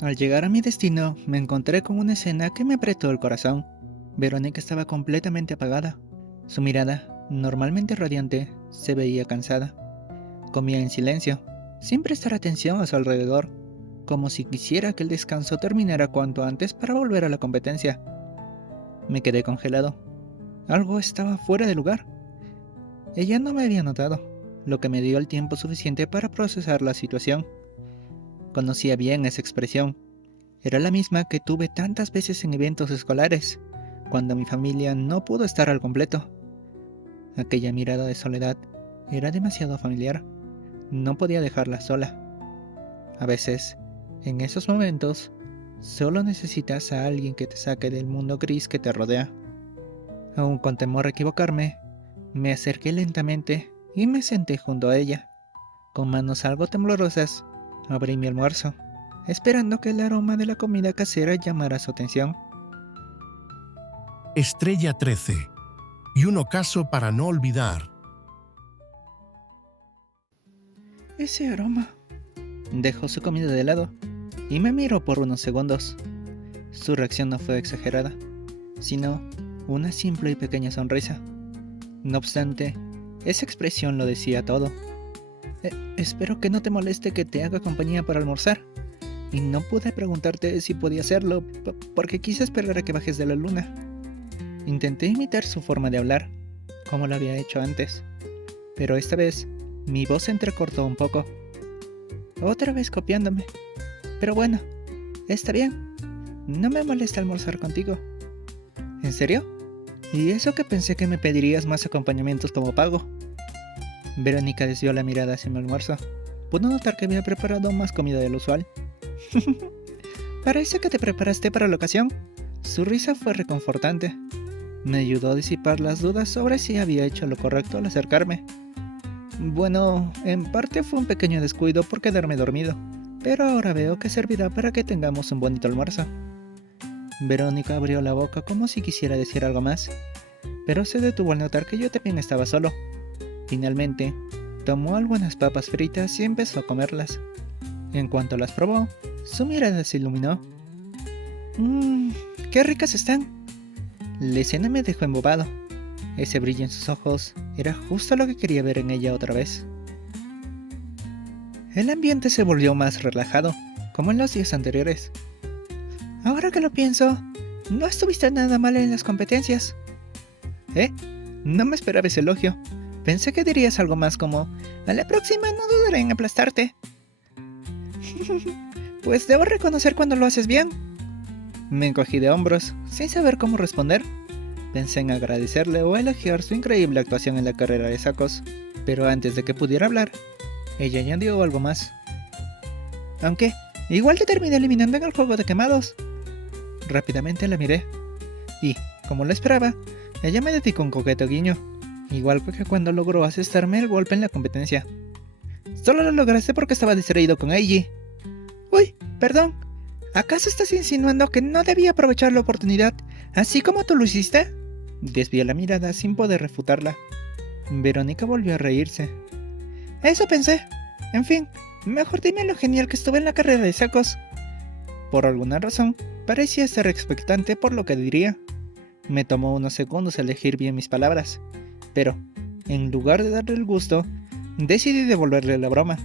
Al llegar a mi destino, me encontré con una escena que me apretó el corazón. Verónica estaba completamente apagada. Su mirada, normalmente radiante, se veía cansada. Comía en silencio, sin prestar atención a su alrededor, como si quisiera que el descanso terminara cuanto antes para volver a la competencia. Me quedé congelado. Algo estaba fuera de lugar. Ella no me había notado, lo que me dio el tiempo suficiente para procesar la situación. Conocía bien esa expresión. Era la misma que tuve tantas veces en eventos escolares, cuando mi familia no pudo estar al completo. Aquella mirada de soledad era demasiado familiar. No podía dejarla sola. A veces, en esos momentos, solo necesitas a alguien que te saque del mundo gris que te rodea. Aún con temor a equivocarme, me acerqué lentamente y me senté junto a ella. Con manos algo temblorosas, abrí mi almuerzo, esperando que el aroma de la comida casera llamara su atención. Estrella 13 y un ocaso para no olvidar. Ese aroma. Dejó su comida de lado y me miró por unos segundos. Su reacción no fue exagerada, sino una simple y pequeña sonrisa. No obstante, esa expresión lo decía todo. Espero que no te moleste que te haga compañía para almorzar. Y no pude preguntarte si podía hacerlo, porque quise esperar a que bajes de la luna. Intenté imitar su forma de hablar, como lo había hecho antes, pero esta vez mi voz se entrecortó un poco. Otra vez copiándome. Pero bueno, está bien. No me molesta almorzar contigo. ¿En serio? ¿Y eso que pensé que me pedirías más acompañamientos como pago? Verónica desvió la mirada hacia mi almuerzo. Pudo notar que había preparado más comida de lo usual. Parece que te preparaste para la ocasión. Su risa fue reconfortante. Me ayudó a disipar las dudas sobre si había hecho lo correcto al acercarme. Bueno, en parte fue un pequeño descuido por quedarme dormido, pero ahora veo que servirá para que tengamos un bonito almuerzo. Verónica abrió la boca como si quisiera decir algo más, pero se detuvo al notar que yo también estaba solo. Finalmente, tomó algunas papas fritas y empezó a comerlas. En cuanto las probó, su mirada se iluminó. ¡Qué ricas están! La escena me dejó embobado. Ese brillo en sus ojos era justo lo que quería ver en ella otra vez. El ambiente se volvió más relajado, como en los días anteriores. Ahora que lo pienso, no estuviste nada mal en las competencias. No me esperaba ese elogio. Pensé que dirías algo más como: a la próxima no dudaré en aplastarte. Pues debo reconocer cuando lo haces bien. Me encogí de hombros, sin saber cómo responder. Pensé en agradecerle o elogiar su increíble actuación en la carrera de sacos, pero antes de que pudiera hablar, ella añadió algo más. Aunque, igual te terminé eliminando en el juego de quemados. Rápidamente la miré, y, como lo esperaba, ella me dedicó un coqueto guiño, igual que cuando logró asestarme el golpe en la competencia. Solo lo lograste porque estaba distraído con Eiji. Uy, perdón. ¿Acaso estás insinuando que no debía aprovechar la oportunidad, así como tú lo hiciste? Desvié la mirada sin poder refutarla. Verónica volvió a reírse. Eso pensé. En fin, mejor dime lo genial que estuve en la carrera de sacos. Por alguna razón, parecía estar expectante por lo que diría. Me tomó unos segundos elegir bien mis palabras, pero, en lugar de darle el gusto, decidí devolverle la broma.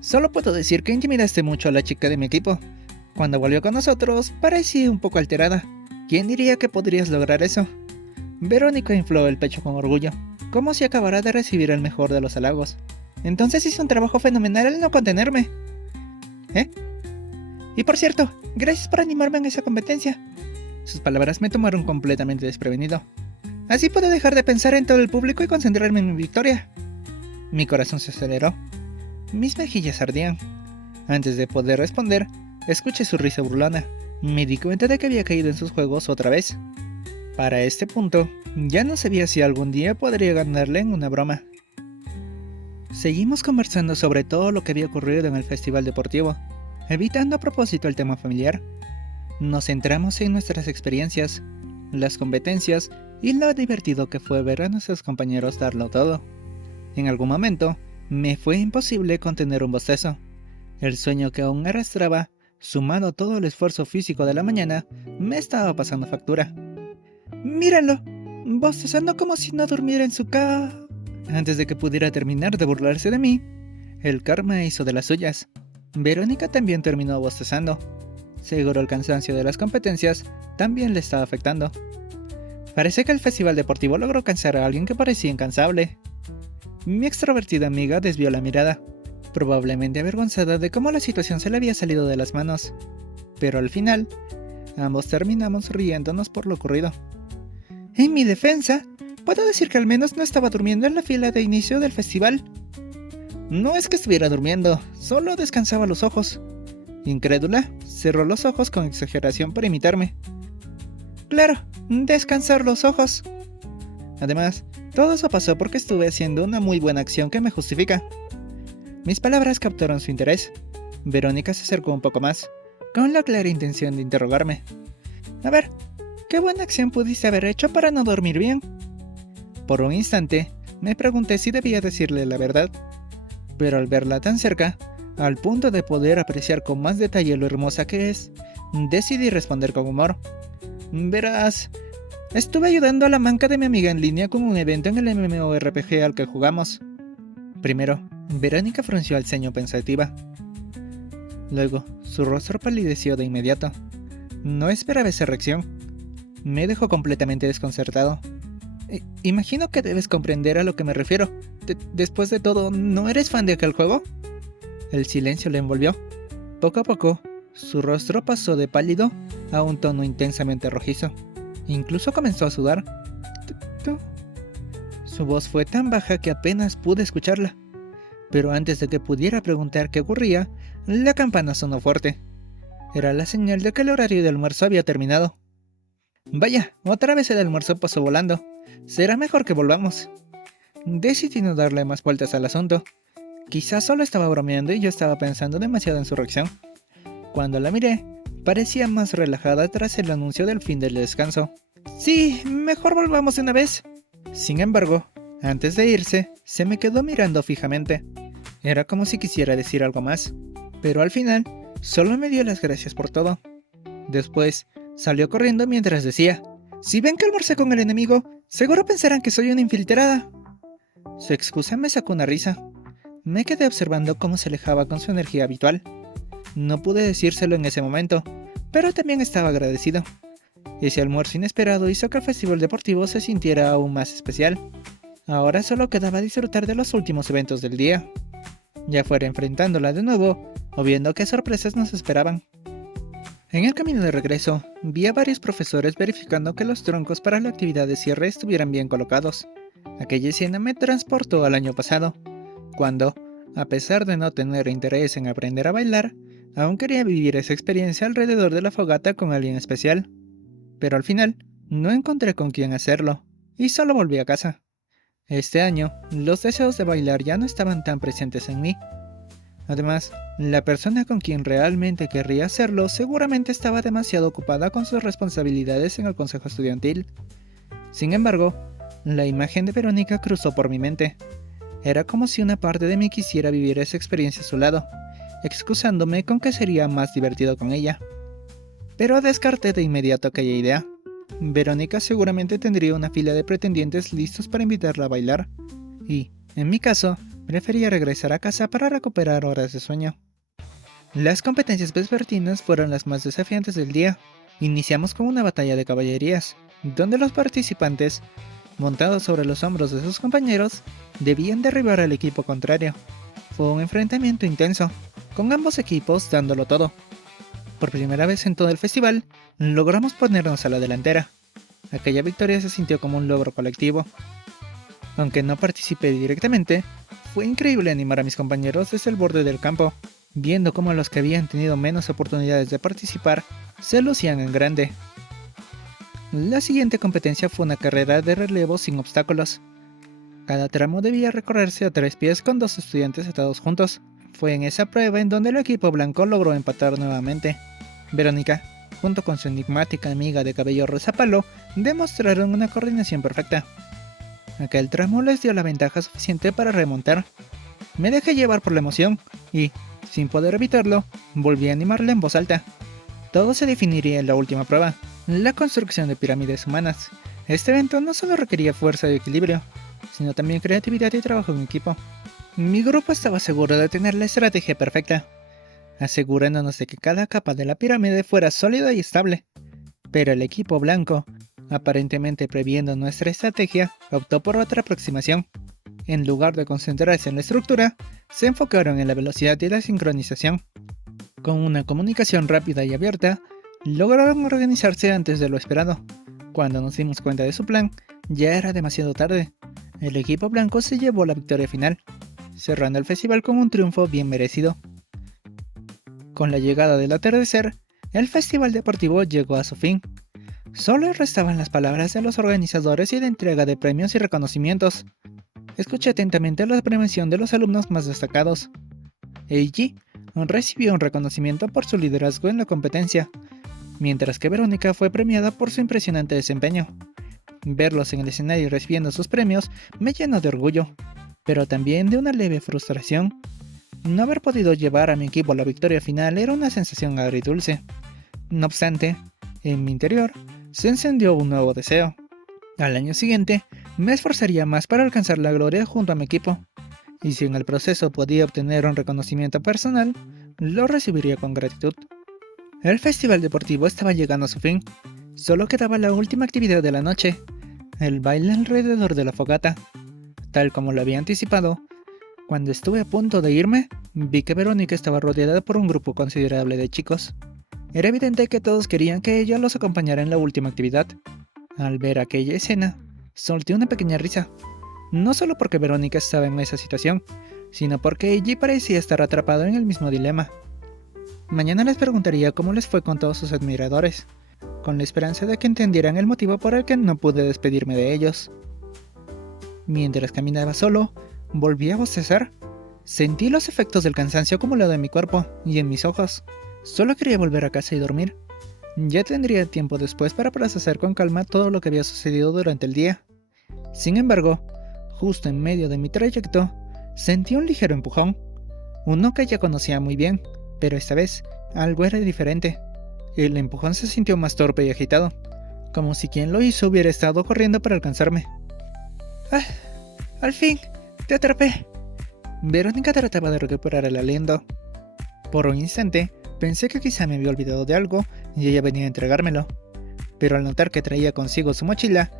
Solo puedo decir que intimidaste mucho a la chica de mi equipo. Cuando volvió con nosotros, parecía un poco alterada. ¿Quién diría que podrías lograr eso? Verónica infló el pecho con orgullo, como si acabara de recibir el mejor de los halagos. Entonces hizo un trabajo fenomenal al no contenerme. Y por cierto, gracias por animarme en esa competencia. Sus palabras me tomaron completamente desprevenido. Así puedo dejar de pensar en todo el público y concentrarme en mi victoria. Mi corazón se aceleró. Mis mejillas ardían. Antes de poder responder, escuché su risa burlona. Me di cuenta de que había caído en sus juegos otra vez. Para este punto, ya no sabía si algún día podría ganarle en una broma. Seguimos conversando sobre todo lo que había ocurrido en el festival deportivo, evitando a propósito el tema familiar. Nos centramos en nuestras experiencias, las competencias y lo divertido que fue ver a nuestros compañeros darlo todo. En algún momento, me fue imposible contener un bostezo. El sueño que aún arrastraba sumado todo el esfuerzo físico de la mañana, me estaba pasando factura. ¡Míralo! Bostezando como si no durmiera en su ca... Antes de que pudiera terminar de burlarse de mí, el karma hizo de las suyas. Verónica también terminó bostezando. Seguro el cansancio de las competencias también le estaba afectando. Parece que el festival deportivo logró cansar a alguien que parecía incansable. Mi extrovertida amiga desvió la mirada, probablemente avergonzada de cómo la situación se le había salido de las manos. Pero al final, ambos terminamos riéndonos por lo ocurrido. En mi defensa, puedo decir que al menos no estaba durmiendo en la fila de inicio del festival. No es que estuviera durmiendo, solo descansaba los ojos. Incrédula, cerró los ojos con exageración para imitarme. Claro, descansar los ojos. Además, todo eso pasó porque estuve haciendo una muy buena acción que me justifica. Mis palabras captaron su interés. Verónica se acercó un poco más, con la clara intención de interrogarme. A ver, ¿qué buena acción pudiste haber hecho para no dormir bien? Por un instante, me pregunté si debía decirle la verdad. Pero al verla tan cerca, al punto de poder apreciar con más detalle lo hermosa que es, decidí responder con humor. Verás, estuve ayudando a la manca de mi amiga en línea con un evento en el MMORPG al que jugamos. Primero, Verónica frunció el ceño pensativa. Luego, su rostro palideció de inmediato. No esperaba esa reacción. Me dejó completamente desconcertado. Imagino que debes comprender a lo que me refiero. Después de todo, ¿no eres fan de aquel juego? El silencio le envolvió. Poco a poco, su rostro pasó de pálido a un tono intensamente rojizo. Incluso comenzó a sudar. Su voz fue tan baja que apenas pude escucharla. Pero antes de que pudiera preguntar qué ocurría, la campana sonó fuerte. Era la señal de que el horario de almuerzo había terminado. Vaya, otra vez el almuerzo pasó volando. Será mejor que volvamos. Decidí no darle más vueltas al asunto. Quizás solo estaba bromeando y yo estaba pensando demasiado en su reacción. Cuando la miré, parecía más relajada tras el anuncio del fin del descanso. Sí, mejor volvamos de una vez. Sin embargo, antes de irse, se me quedó mirando fijamente. Era como si quisiera decir algo más, pero al final, solo me dio las gracias por todo. Después, salió corriendo mientras decía: si ven que almorcé con el enemigo, seguro pensarán que soy una infiltrada. Su excusa me sacó una risa. Me quedé observando cómo se alejaba con su energía habitual. No pude decírselo en ese momento, pero también estaba agradecido. Ese almuerzo inesperado hizo que el festival deportivo se sintiera aún más especial. Ahora solo quedaba disfrutar de los últimos eventos del día, ya fuera enfrentándola de nuevo o viendo qué sorpresas nos esperaban. En el camino de regreso, vi a varios profesores verificando que los troncos para la actividad de cierre estuvieran bien colocados. Aquella escena me transportó al año pasado, cuando, a pesar de no tener interés en aprender a bailar, aún quería vivir esa experiencia alrededor de la fogata con alguien especial. Pero al final, no encontré con quién hacerlo, y solo volví a casa. Este año, los deseos de bailar ya no estaban tan presentes en mí. Además, la persona con quien realmente querría hacerlo seguramente estaba demasiado ocupada con sus responsabilidades en el consejo estudiantil. Sin embargo, la imagen de Verónica cruzó por mi mente. Era como si una parte de mí quisiera vivir esa experiencia a su lado, excusándome con que sería más divertido con ella. Pero descarté de inmediato aquella idea. Verónica seguramente tendría una fila de pretendientes listos para invitarla a bailar, y, en mi caso, prefería regresar a casa para recuperar horas de sueño. Las competencias vespertinas fueron las más desafiantes del día. Iniciamos con una batalla de caballerías, donde los participantes, montados sobre los hombros de sus compañeros, debían derribar al equipo contrario. Fue un enfrentamiento intenso, con ambos equipos dándolo todo. Por primera vez en todo el festival, logramos ponernos a la delantera. Aquella victoria se sintió como un logro colectivo. Aunque no participé directamente, fue increíble animar a mis compañeros desde el borde del campo, viendo cómo los que habían tenido menos oportunidades de participar se lucían en grande. La siguiente competencia fue una carrera de relevo sin obstáculos. Cada tramo debía recorrerse a 3 pies con 2 estudiantes atados juntos. Fue en esa prueba en donde el equipo blanco logró empatar nuevamente. Verónica, junto con su enigmática amiga de cabello rosa palo, demostraron una coordinación perfecta. Aquel tramo les dio la ventaja suficiente para remontar. Me dejé llevar por la emoción y, Sin poder evitarlo, volví a animarle en voz alta. Todo se definiría en la última prueba, la construcción de pirámides humanas. Este evento no solo requería fuerza y equilibrio, sino también creatividad y trabajo en equipo. Mi grupo estaba seguro de tener la estrategia perfecta, asegurándonos de que cada capa de la pirámide fuera sólida y estable. Pero el equipo blanco, aparentemente previendo nuestra estrategia, optó por otra aproximación. En lugar de concentrarse en la estructura, se enfocaron en la velocidad y la sincronización. Con una comunicación rápida y abierta, lograron organizarse antes de lo esperado. Cuando nos dimos cuenta de su plan, ya era demasiado tarde. El equipo blanco se llevó la victoria final, cerrando el festival con un triunfo bien merecido. Con la llegada del atardecer, el festival deportivo llegó a su fin. Solo restaban las palabras de los organizadores y la entrega de premios y reconocimientos. Escuché atentamente la premiación de los alumnos más destacados. Eiji recibió un reconocimiento por su liderazgo en la competencia, mientras que Verónica fue premiada por su impresionante desempeño. Verlos en el escenario recibiendo sus premios me llenó de orgullo, pero también de una leve frustración. No haber podido llevar a mi equipo a la victoria final era una sensación agridulce. No obstante, en mi interior se encendió un nuevo deseo. Al año siguiente, me esforzaría más para alcanzar la gloria junto a mi equipo, y si en el proceso podía obtener un reconocimiento personal, lo recibiría con gratitud. El festival deportivo estaba llegando a su fin. Solo quedaba la última actividad de la noche, el baile alrededor de la fogata. Tal como lo había anticipado, cuando estuve a punto de irme, vi que Verónica estaba rodeada por un grupo considerable de chicos. Era evidente que todos querían que ella los acompañara en la última actividad. Al ver aquella escena, solté una pequeña risa. No solo porque Verónica estaba en esa situación, sino porque Eiji parecía estar atrapado en el mismo dilema. Mañana les preguntaría cómo les fue con todos sus admiradores, con la esperanza de que entendieran el motivo por el que no pude despedirme de ellos. Mientras caminaba solo, volví a bostezar. Sentí los efectos del cansancio acumulado en mi cuerpo y en mis ojos. Solo quería volver a casa y dormir. Ya tendría tiempo después para procesar con calma todo lo que había sucedido durante el día. Sin embargo, justo en medio de mi trayecto, sentí un ligero empujón. Uno que ya conocía muy bien, pero esta vez algo era diferente. El empujón se sintió más torpe y agitado, como si quien lo hizo hubiera estado corriendo para alcanzarme. ¡Ah! ¡Al fin! ¡Te atrapé! Verónica trataba de recuperar el aliento. Por un instante, pensé que quizá me había olvidado de algo y ella venía a entregármelo. Pero al notar que traía consigo su mochila,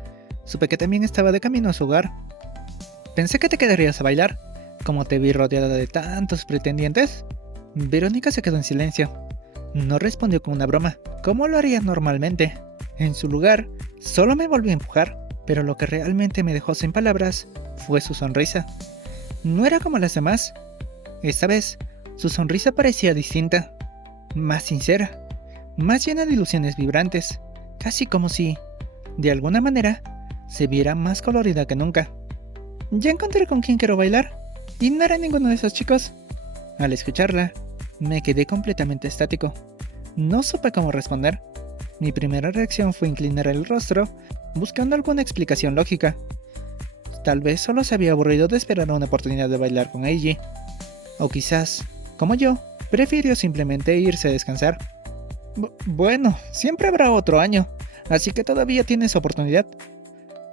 supe que también estaba de camino a su hogar. Pensé que te quedarías a bailar, como te vi rodeada de tantos pretendientes. Verónica se quedó en silencio. No respondió con una broma, como lo haría normalmente. En su lugar, solo me volvió a empujar, pero lo que realmente me dejó sin palabras fue su sonrisa. No era como las demás. Esta vez, su sonrisa parecía distinta, más sincera, más llena de ilusiones vibrantes, casi como si, de alguna manera, se viera más colorida que nunca. Ya encontré con quién quiero bailar, y no era ninguno de esos chicos. Al escucharla, me quedé completamente estático. No supe cómo responder. Mi primera reacción fue inclinar el rostro, buscando alguna explicación lógica. Tal vez solo se había aburrido de esperar una oportunidad de bailar con Eiji. O quizás, como yo, prefirió simplemente irse a descansar. Bueno, siempre habrá otro año, así que todavía tienes oportunidad.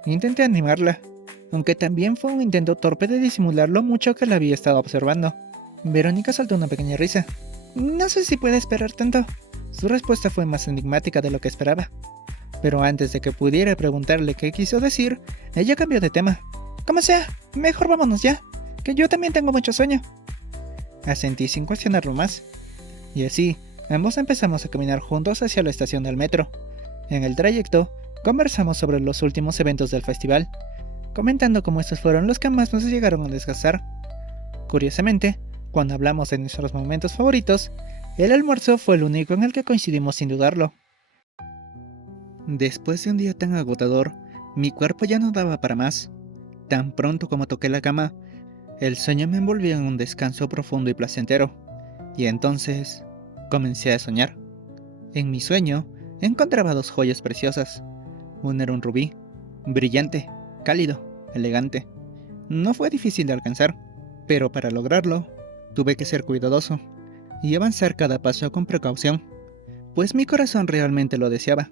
Intenté animarla, aunque también fue un intento torpe de disimular lo mucho que la había estado observando. Verónica soltó una pequeña risa. No sé si puede esperar tanto. Su respuesta fue más enigmática de lo que esperaba. Pero antes de que pudiera preguntarle qué quiso decir, ella cambió de tema. Como sea, mejor vámonos ya, que yo también tengo mucho sueño. Asentí sin cuestionarlo más. Y así, ambos empezamos a caminar juntos hacia la estación del metro. En el trayecto, conversamos sobre los últimos eventos del festival, comentando cómo estos fueron los que más nos llegaron a desgastar. Curiosamente, cuando hablamos de nuestros momentos favoritos, el almuerzo fue el único en el que coincidimos sin dudarlo. Después de un día tan agotador, mi cuerpo ya no daba para más. Tan pronto como toqué la cama, el sueño me envolvió en un descanso profundo y placentero. Y entonces, comencé a soñar. En mi sueño, encontraba dos joyas preciosas. Uno era un rubí, brillante, cálido, elegante. No fue difícil de alcanzar, pero para lograrlo, tuve que ser cuidadoso. y avanzar cada paso con precaución, pues mi corazón realmente lo deseaba.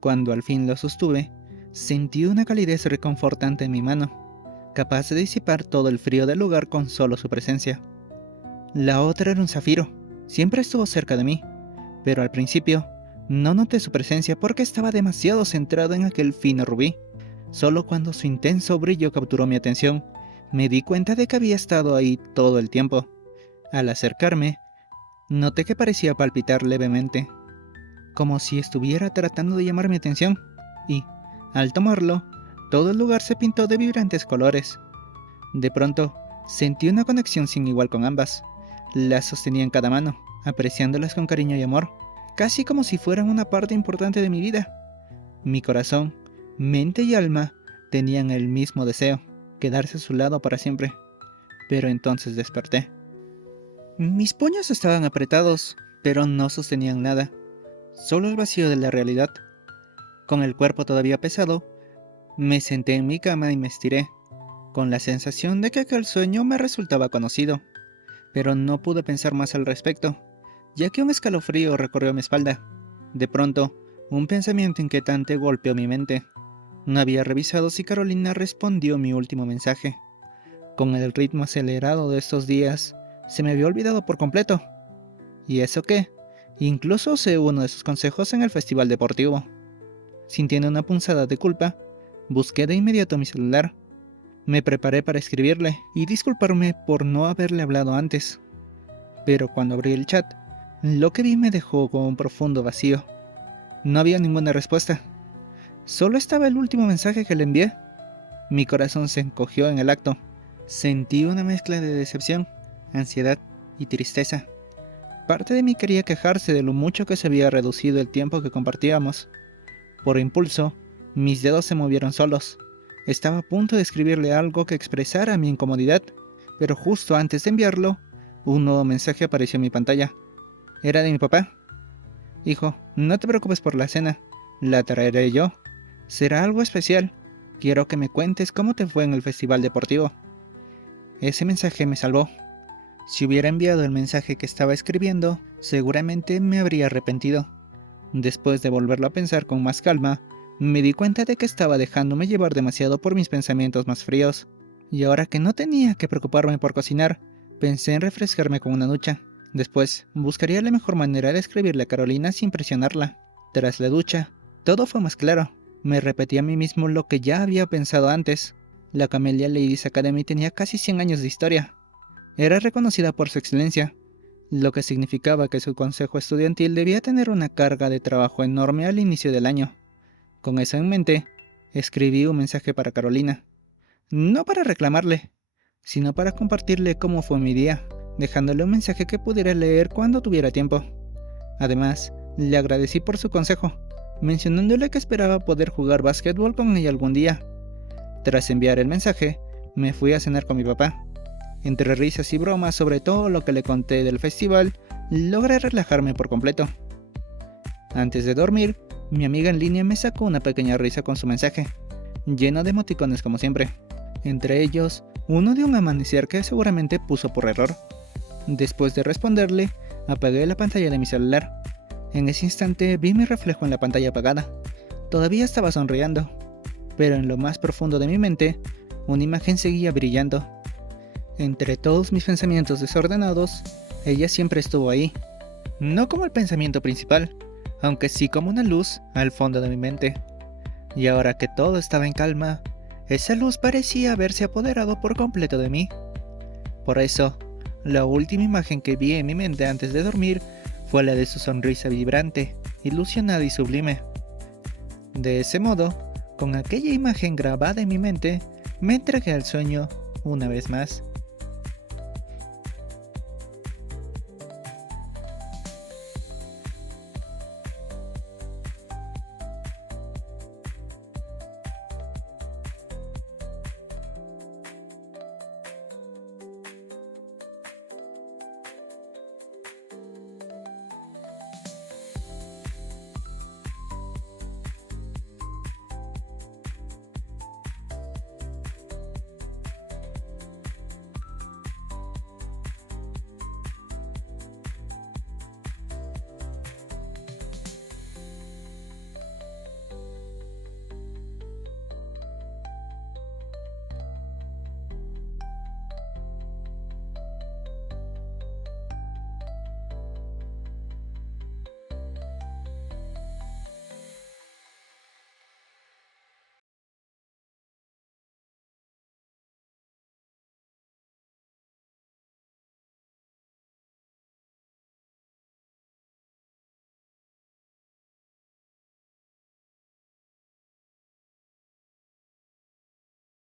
Cuando al fin lo sostuve, sentí una calidez reconfortante en mi mano, capaz de disipar todo el frío del lugar con solo su presencia. La otra era un zafiro, siempre estuvo cerca de mí, pero al principio no noté su presencia porque estaba demasiado centrado en aquel fino rubí. Solo cuando su intenso brillo capturó mi atención, me di cuenta de que había estado ahí todo el tiempo. Al acercarme, noté que parecía palpitar levemente, como si estuviera tratando de llamar mi atención, y, al tomarlo, todo el lugar se pintó de vibrantes colores. De pronto, sentí una conexión sin igual con ambas. Las sostenía en cada mano, apreciándolas con cariño y amor, casi como si fueran una parte importante de mi vida. Mi corazón, mente y alma tenían el mismo deseo, quedarse a su lado para siempre. Pero entonces desperté. Mis puños estaban apretados, pero no sostenían nada, solo el vacío de la realidad. Con el cuerpo todavía pesado, me senté en mi cama y me estiré, con la sensación de que aquel sueño me resultaba conocido, pero no pude pensar más al respecto, ya que un escalofrío recorrió mi espalda. De pronto, un pensamiento inquietante golpeó mi mente. No había revisado si Carolina respondió mi último mensaje. Con el ritmo acelerado de estos días, se me había olvidado por completo. ¿Y eso qué? Incluso usé uno de sus consejos en el festival deportivo. Sintiendo una punzada de culpa, busqué de inmediato mi celular. Me preparé para escribirle y disculparme por no haberle hablado antes. Pero cuando abrí el chat, lo que vi me dejó con un profundo vacío. No había ninguna respuesta. Solo estaba el último mensaje que le envié. Mi corazón se encogió en el acto. Sentí una mezcla de decepción, ansiedad y tristeza. Parte de mí quería quejarse de lo mucho que se había reducido el tiempo que compartíamos. Por impulso, mis dedos se movieron solos. Estaba a punto de escribirle algo que expresara mi incomodidad, pero justo antes de enviarlo, un nuevo mensaje apareció en mi pantalla. Era de mi papá. Hijo, no te preocupes por la cena, la traeré yo. Será algo especial. Quiero que me cuentes cómo te fue en el festival deportivo. Ese mensaje me salvó. Si hubiera enviado el mensaje que estaba escribiendo, seguramente me habría arrepentido. Después de volverlo a pensar con más calma, me di cuenta de que estaba dejándome llevar demasiado por mis pensamientos más fríos. Y ahora que no tenía que preocuparme por cocinar, pensé en refrescarme con una ducha. Después, buscaría la mejor manera de escribirle a Carolina sin presionarla. Tras la ducha, todo fue más claro. Me repetí a mí mismo lo que ya había pensado antes. La Camellia Ladies Academy tenía casi 100 años de historia. Era reconocida por su excelencia, lo que significaba que su consejo estudiantil debía tener una carga de trabajo enorme al inicio del año. Con eso en mente, escribí un mensaje para Carolina. No para reclamarle, sino para compartirle cómo fue mi día, dejándole un mensaje que pudiera leer cuando tuviera tiempo. Además, le agradecí por su consejo, mencionándole que esperaba poder jugar básquetbol con ella algún día. Tras enviar el mensaje, me fui a cenar con mi papá. Entre risas y bromas sobre todo lo que le conté del festival, logré relajarme por completo. Antes de dormir, mi amiga en línea me sacó una pequeña risa con su mensaje, lleno de emoticones como siempre. Entre ellos, uno de un amanecer que seguramente puso por error. Después de responderle, apagué la pantalla de mi celular. En ese instante vi mi reflejo en la pantalla apagada. Todavía estaba sonriendo, pero en lo más profundo de mi mente, una imagen seguía brillando. Entre todos mis pensamientos desordenados, ella siempre estuvo ahí. No como el pensamiento principal, aunque sí como una luz al fondo de mi mente. Y ahora que todo estaba en calma, esa luz parecía haberse apoderado por completo de mí. Por eso, la última imagen que vi en mi mente antes de dormir fue la de su sonrisa vibrante, ilusionada y sublime. De ese modo, con aquella imagen grabada en mi mente, me entregué al sueño una vez más.